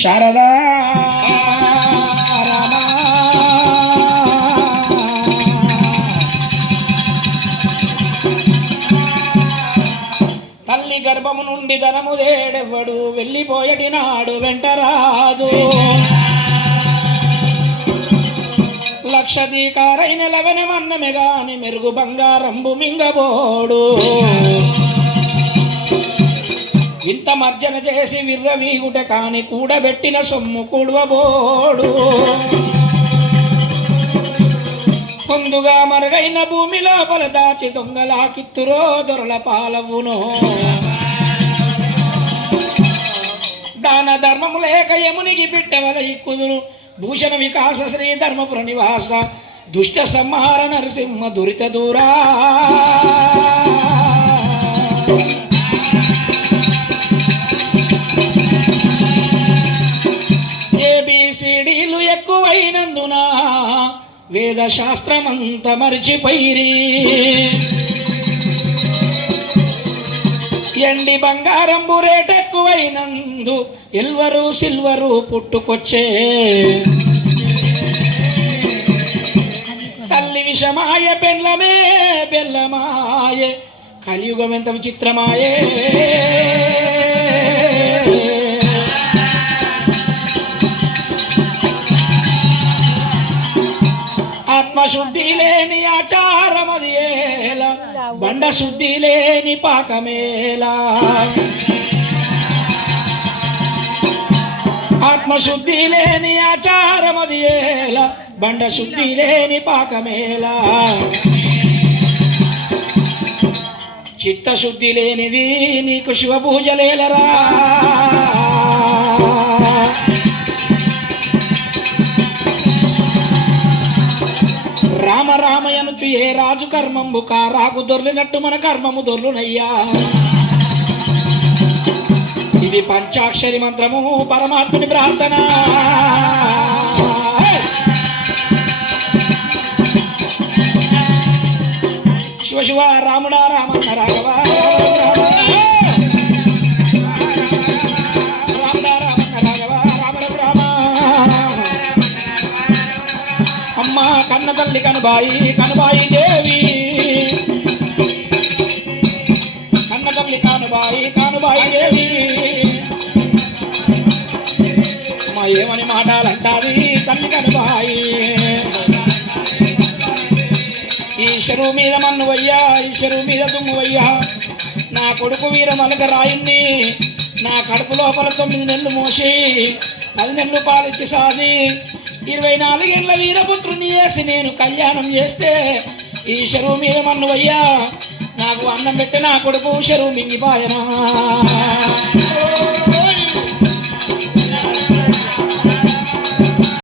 శారదా తల్లి గర్భము నుండి ధనము దేడెవ్వడు వెళ్ళిపోయటి నాడు వెంటరాదు లక్షదీకారైన లవనమన్నమే గాని మెరుగు బంగారంబు మింగబోడు ఇంత మర్జన చేసి విర్రవీగుట కాని కూడబెట్టిన సొమ్ము కూడవబోడు ముందుగా మరుగైన భూమి లోపల దాచి దొంగలా కిత్తురో దొరల పాలవును దాన ధర్మము లేక యమునికి బిడ్డవల కుదురు భూషణ వికాస శ్రీ ధర్మపుర నివాస దుష్ట సంహార నరసింహ దురిత దూరా ఏబిసిడీలు ఎక్కువైనందున వేద శాస్త్రమంత మరిచిపోయిరి ఎండి బంగారంబు రేటెక్కువైనందు ఎల్వరు సిల్వరు పుట్టుకొచ్చే తల్లి విషమాయ బెల్లమే బెల్లమాయే కలియుగం ఎంత విచిత్రమాయే ఆత్మశుద్ధి లేని ఆచారమది ఏలా బండ శుద్ధి లేని పాకమేలా ఆత్మశుద్ధి లేని ఆచారమది ఏలా బండ శుద్ధి లేని పాకమేలా చిత్తశుద్ధి లేనిది నీకు శివ పూజలేలరా రామ రామయనుచు ఏ రాజు కర్మంబు కారాకు దొర్లినట్టు మన కర్మము దొర్లునయ్యా ఇది పంచాక్షరి మంత్రము పరమాత్ముని ప్రార్థన శివ శివ రాముడా రామన్న రాఘవ రాముడా రామన్న రాఘవ రామ అమ్మ కన్న తల్లి కనుబాయి దేవి కన్న తల్లి కానుబాయి దేవి అమ్మ ఏమని మాటాలంటాది తల్లి కనుబాయి ఈశ్వరు మీద మన్నువయ్యా ఈశ్వరు మీద దుమ్మువయ్యా నా కొడుకు వీర మలక రాయింది నా కడుపు లోపల 9 నెలలు మోసి 10 నెలలు పాలిచ్చి సాది 24 ఏళ్ళ వీరపుత్రుని చేసి నేను కళ్యాణం చేస్తే ఈ చెరువు మీద మన్నువయ్యా నాకు అన్నం పెట్టి నా కొడుకు చెరువు మింగిపాయనా